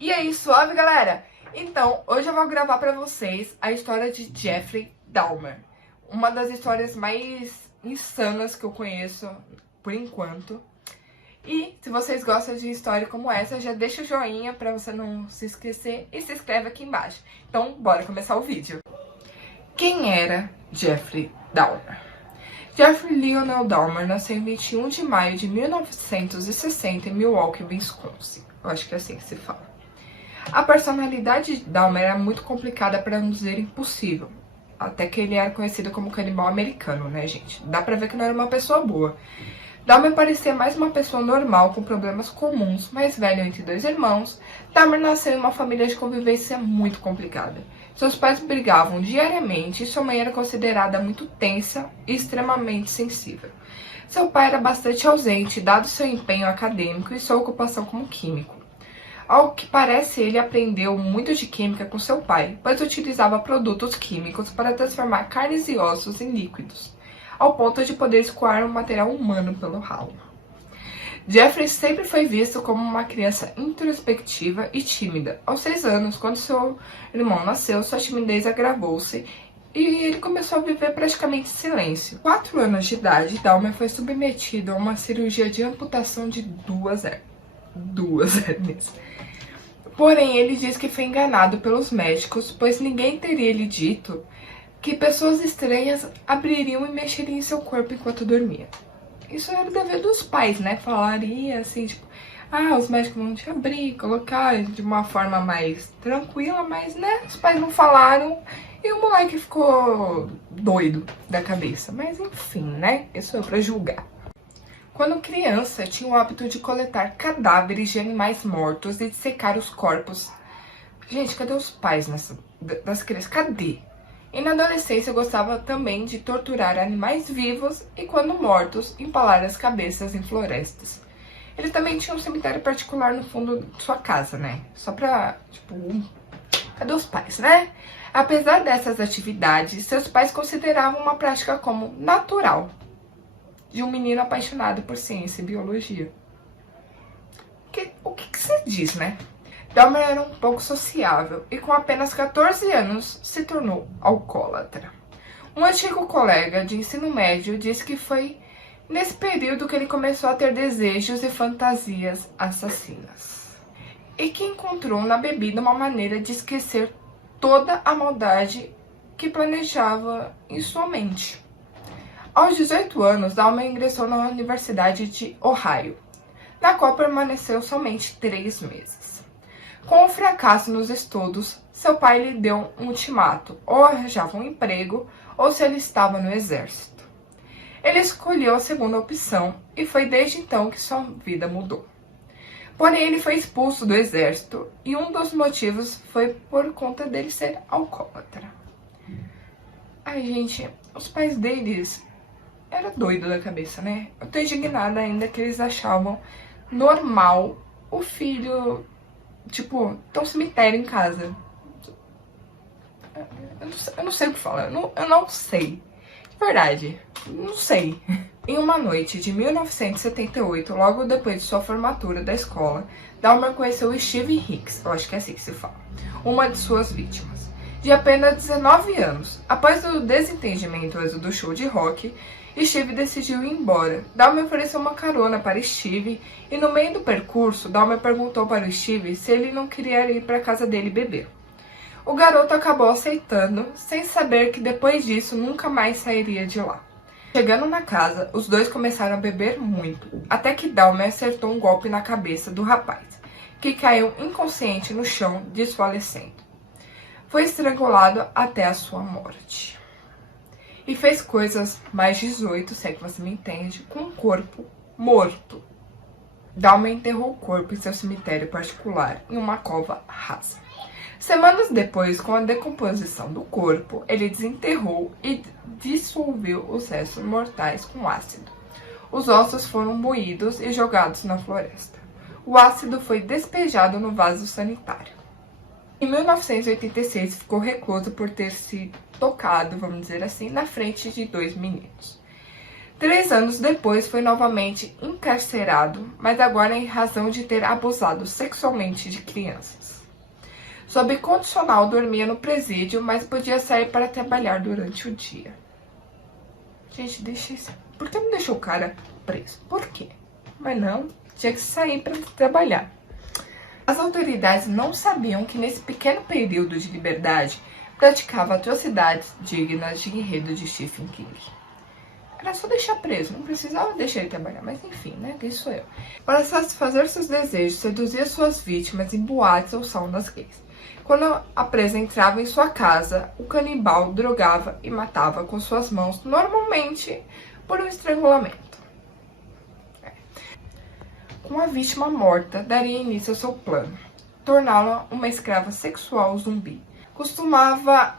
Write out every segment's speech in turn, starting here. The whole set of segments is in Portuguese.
E aí, suave, galera? Então, hoje eu vou gravar pra vocês a história de Jeffrey Dahmer. Uma das histórias mais insanas que eu conheço, por enquanto. E se vocês gostam de história como essa, já deixa o joinha pra você não se esquecer e se inscreve aqui embaixo. Então, bora começar o vídeo. Quem era Jeffrey Dahmer? Jeffrey Lionel Dahmer nasceu em 21 de maio de 1960 em Milwaukee, Wisconsin. Eu acho que é assim que se fala. A personalidade de Dahmer era muito complicada, para não dizer impossível. Até que ele era conhecido como canibal americano, né, gente? Dá pra ver que não era uma pessoa boa. Dahmer parecia mais uma pessoa normal, com problemas comuns, mais velho entre dois irmãos. Dahmer nasceu em uma família de convivência muito complicada. Seus pais brigavam diariamente e sua mãe era considerada muito tensa e extremamente sensível. Seu pai era bastante ausente, dado seu empenho acadêmico e sua ocupação como químico. Ao que parece, ele aprendeu muito de química com seu pai, pois utilizava produtos químicos para transformar carnes e ossos em líquidos, ao ponto de poder escoar um material humano pelo ralo. Jeffrey sempre foi visto como uma criança introspectiva e tímida. Aos 6 anos, quando seu irmão nasceu, sua timidez agravou-se e ele começou a viver praticamente em silêncio. 4 anos de idade, Dahmer foi submetido a uma cirurgia de amputação de duas hérnias. Porém, ele diz que foi enganado pelos médicos, pois ninguém teria lhe dito que pessoas estranhas abririam e mexeriam em seu corpo enquanto dormia. Isso era dever dos pais, né? Falaria assim, tipo, os médicos vão te abrir, colocar de uma forma mais tranquila, mas, né, os pais não falaram e o moleque ficou doido da cabeça. Mas, enfim, né? Isso é pra julgar. Quando criança, tinha o hábito de coletar cadáveres de animais mortos e de secar os corpos. Gente, cadê os pais das crianças? Cadê? E na adolescência gostava também de torturar animais vivos e, quando mortos, empalar as cabeças em florestas. Ele também tinha um cemitério particular no fundo de sua casa, né? Só pra, tipo, cadê os pais, né? Apesar dessas atividades, seus pais consideravam uma prática como natural de um menino apaixonado por ciência e biologia. O que você diz, né? Dahmer era um pouco sociável e com apenas 14 anos se tornou alcoólatra. Um antigo colega de ensino médio disse que foi nesse período que ele começou a ter desejos e fantasias assassinas. E que encontrou na bebida uma maneira de esquecer toda a maldade que planejava em sua mente. Aos 18 anos, Dahmer ingressou na Universidade de Ohio, na qual permaneceu somente 3 meses. Com o fracasso nos estudos, seu pai lhe deu um ultimato: ou arranjava um emprego, ou se ele estava no exército. Ele escolheu a segunda opção e foi desde então que sua vida mudou. Porém, ele foi expulso do exército e um dos motivos foi por conta dele ser alcoólatra. Ai, gente, os pais deles eram doidos da cabeça, né? Eu tô indignada ainda que eles achavam normal o filho, tipo, ter um cemitério em casa. Eu não sei o que falar. Eu não sei. De verdade, não sei. Em uma noite de 1978, logo depois de sua formatura da escola, Dahmer conheceu Steve Hicks, eu acho que é assim que se fala, uma de suas vítimas, de apenas 19 anos. Após o desentendimento do show de rock, Steve decidiu ir embora. Dahmer ofereceu uma carona para Steve e no meio do percurso, Dahmer perguntou para o Steve se ele não queria ir para a casa dele beber. O garoto acabou aceitando, sem saber que depois disso nunca mais sairia de lá. Chegando na casa, os dois começaram a beber muito, até que Dahmer acertou um golpe na cabeça do rapaz, que caiu inconsciente no chão, desfalecendo. Foi estrangulado até a sua morte. E fez coisas mais 18, se é que você me entende, com um corpo morto. Dahmer enterrou o corpo em seu cemitério particular, em uma cova rasa. Semanas depois, com a decomposição do corpo, ele desenterrou e dissolveu os restos mortais com ácido. Os ossos foram moídos e jogados na floresta. O ácido foi despejado no vaso sanitário. Em 1986, ficou recluso por ter se tocado, vamos dizer assim, na frente de 2 meninos. 3 anos depois foi novamente encarcerado, mas agora em razão de ter abusado sexualmente de crianças. Sob condicional, dormia no presídio, mas podia sair para trabalhar durante o dia. Gente, deixa isso. Por que não deixou o cara preso? Por quê? Mas não, tinha que sair para trabalhar. As autoridades não sabiam que nesse pequeno período de liberdade praticava atrocidades dignas de enredo de Stephen King. Era só deixar preso, não precisava deixar ele trabalhar, mas enfim, né, quem sou eu? Para satisfazer seus desejos, seduzia suas vítimas em boates ou saunas gays. Quando a presa entrava em sua casa, o canibal drogava e matava com suas mãos, normalmente por um estrangulamento. Com a vítima morta, daria início ao seu plano, torná-la uma escrava sexual zumbi. Costumava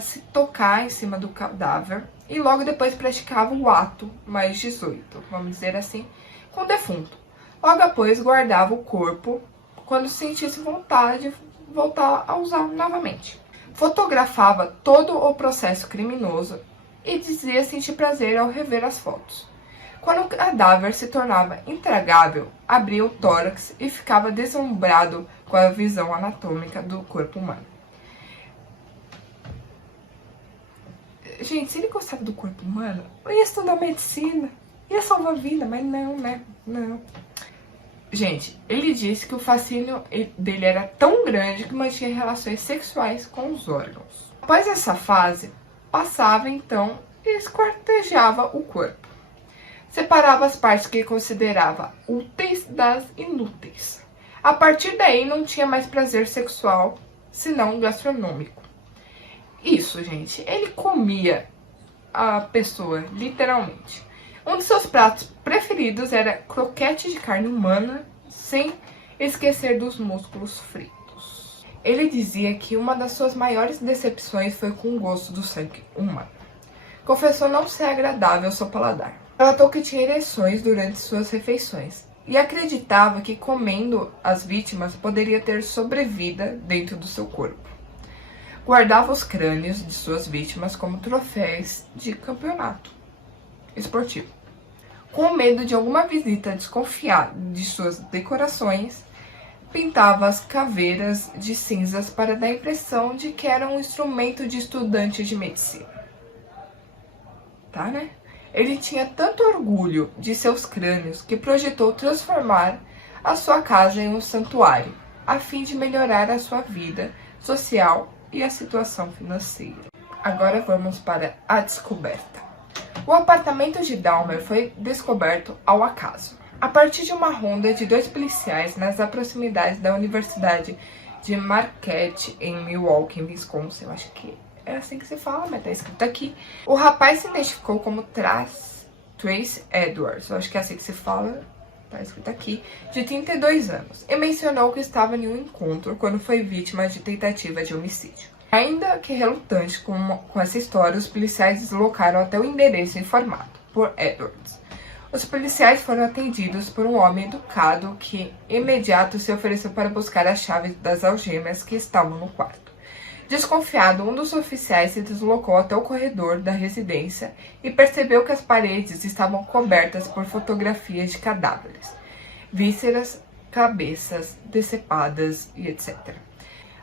se tocar em cima do cadáver e logo depois praticava o ato mais 18, vamos dizer assim, com o defunto. Logo após guardava o corpo quando sentisse vontade de voltar a usar novamente. Fotografava todo o processo criminoso e dizia sentir prazer ao rever as fotos. Quando o cadáver se tornava intragável, abria o tórax e ficava deslumbrado com a visão anatômica do corpo humano. Gente, se ele gostava do corpo humano, eu ia estudar medicina, ia salvar a vida, mas não, né? Não. Gente, ele disse que o fascínio dele era tão grande que mantinha relações sexuais com os órgãos. Após essa fase, passava então e esquartejava o corpo. Separava as partes que considerava úteis das inúteis. A partir daí não tinha mais prazer sexual, senão gastronômico. Isso, gente, ele comia a pessoa, literalmente. Um de seus pratos preferidos era croquete de carne humana, sem esquecer dos músculos fritos. Ele dizia que uma das suas maiores decepções foi com o gosto do sangue humano. Confessou não ser agradável ao seu paladar. Relatou que tinha ereções durante suas refeições e acreditava que comendo as vítimas poderia ter sobrevida dentro do seu corpo. Guardava os crânios de suas vítimas como troféus de campeonato esportivo. Com medo de alguma visita desconfiada de suas decorações, pintava as caveiras de cinzas para dar a impressão de que era um instrumento de estudante de medicina. Tá, né? Ele tinha tanto orgulho de seus crânios que projetou transformar a sua casa em um santuário, a fim de melhorar a sua vida social e a situação financeira. Agora vamos para a descoberta. O apartamento de Dahmer foi descoberto ao acaso. A partir de uma ronda de 2 policiais nas proximidades da Universidade de Marquette, em Milwaukee, Wisconsin, eu acho que é assim que se fala, mas tá escrito aqui. O rapaz se identificou como Trace Edwards, eu acho que é assim que se fala, tá escrito aqui, de 32 anos, e mencionou que estava em um encontro quando foi vítima de tentativa de homicídio. Ainda que relutante com essa história, os policiais deslocaram até o endereço informado por Edwards. Os policiais foram atendidos por um homem educado que, imediato, se ofereceu para buscar as chaves das algemas que estavam no quarto. Desconfiado, um dos oficiais se deslocou até o corredor da residência e percebeu que as paredes estavam cobertas por fotografias de cadáveres, vísceras, cabeças decepadas e etc.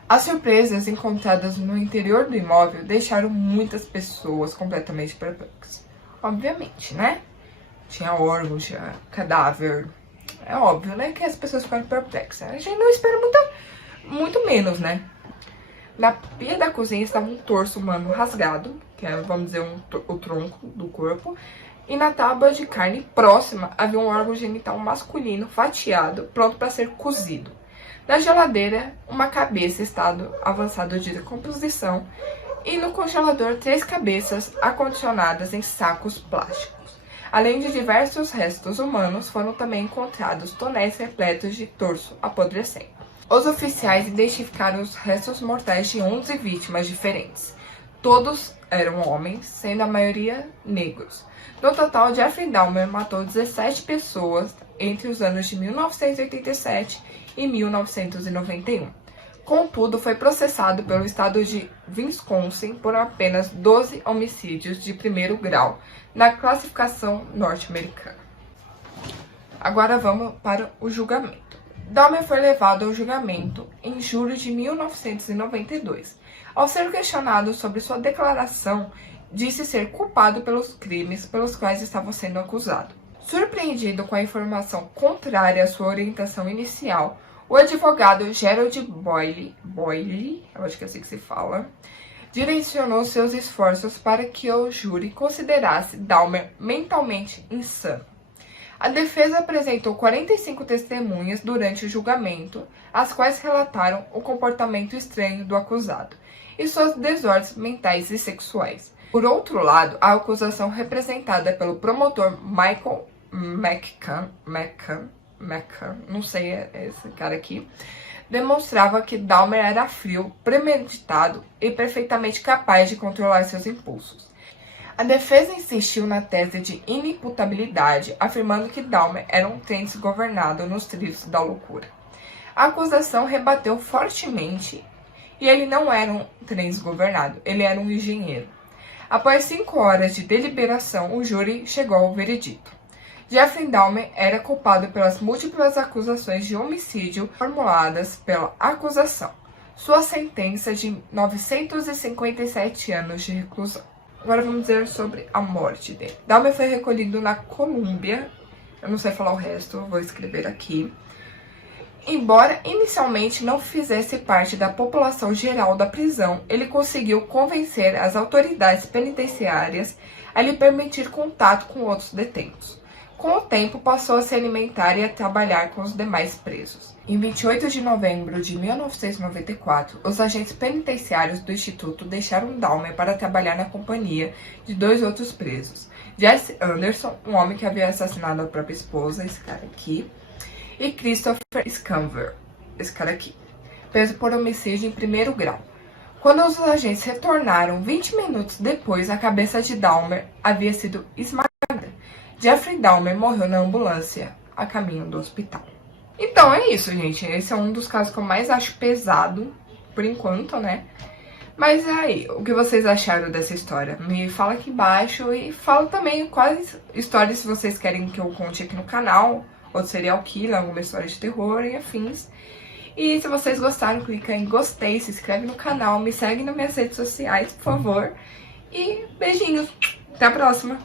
As surpresas encontradas no interior do imóvel deixaram muitas pessoas completamente perplexas. Obviamente, né? Tinha órgãos, tinha cadáver. É óbvio, né, que as pessoas ficaram perplexas. A gente não espera muito menos, né? Na pia da cozinha estava um torso humano rasgado, que é, vamos dizer, o tronco do corpo. E na tábua de carne próxima havia um órgão genital masculino fatiado, pronto para ser cozido. Na geladeira, uma cabeça em estado avançado de decomposição. E no congelador, 3 cabeças acondicionadas em sacos plásticos. Além de diversos restos humanos, foram também encontrados tonéis repletos de torso apodrecendo. Os oficiais identificaram os restos mortais de 11 vítimas diferentes. Todos eram homens, sendo a maioria negros. No total, Jeffrey Dahmer matou 17 pessoas entre os anos de 1987 e 1991. Contudo, foi processado pelo estado de Wisconsin por apenas 12 homicídios de primeiro grau na classificação norte-americana. Agora vamos para o julgamento. Dahmer foi levado ao julgamento em julho de 1992. Ao ser questionado sobre sua declaração, disse ser culpado pelos crimes pelos quais estava sendo acusado. Surpreendido com a informação contrária à sua orientação inicial, o advogado Gerald Boyle, eu acho que é assim que se fala, direcionou seus esforços para que o júri considerasse Dahmer mentalmente insano. A defesa apresentou 45 testemunhas durante o julgamento, as quais relataram o comportamento estranho do acusado e suas desordens mentais e sexuais. Por outro lado, a acusação representada pelo promotor Michael McCann, não sei esse cara aqui, demonstrava que Dahmer era frio, premeditado e perfeitamente capaz de controlar seus impulsos. A defesa insistiu na tese de inimputabilidade, afirmando que Dahmer era um trance governado nos trilhos da loucura. A acusação rebateu fortemente e ele não era um trance governado, ele era um engenheiro. Após 5 horas de deliberação, o júri chegou ao veredito. Jeffrey Dahmer era culpado pelas múltiplas acusações de homicídio formuladas pela acusação. Sua sentença de 957 anos de reclusão. Agora vamos dizer sobre a morte dele. Dahmer foi recolhido na Colômbia. Eu não sei falar o resto, vou escrever aqui. Embora inicialmente não fizesse parte da população geral da prisão, ele conseguiu convencer as autoridades penitenciárias a lhe permitir contato com outros detentos. Com o tempo, passou a se alimentar e a trabalhar com os demais presos. Em 28 de novembro de 1994, os agentes penitenciários do Instituto deixaram Dahmer para trabalhar na companhia de 2 outros presos. Jesse Anderson, um homem que havia assassinado a própria esposa, esse cara aqui, e Christopher Scamver, esse cara aqui, preso por homicídio em primeiro grau. Quando os agentes retornaram 20 minutos depois, a cabeça de Dahmer havia sido esmagada. Jeffrey Dahmer morreu na ambulância a caminho do hospital. Então é isso, gente. Esse é um dos casos que eu mais acho pesado, por enquanto, né? Mas aí, o que vocês acharam dessa história? Me fala aqui embaixo e fala também quais histórias vocês querem que eu conte aqui no canal, ou de serial killer, alguma história de terror e afins. E se vocês gostaram, clica em gostei, se inscreve no canal, me segue nas minhas redes sociais, por favor. E beijinhos, até a próxima!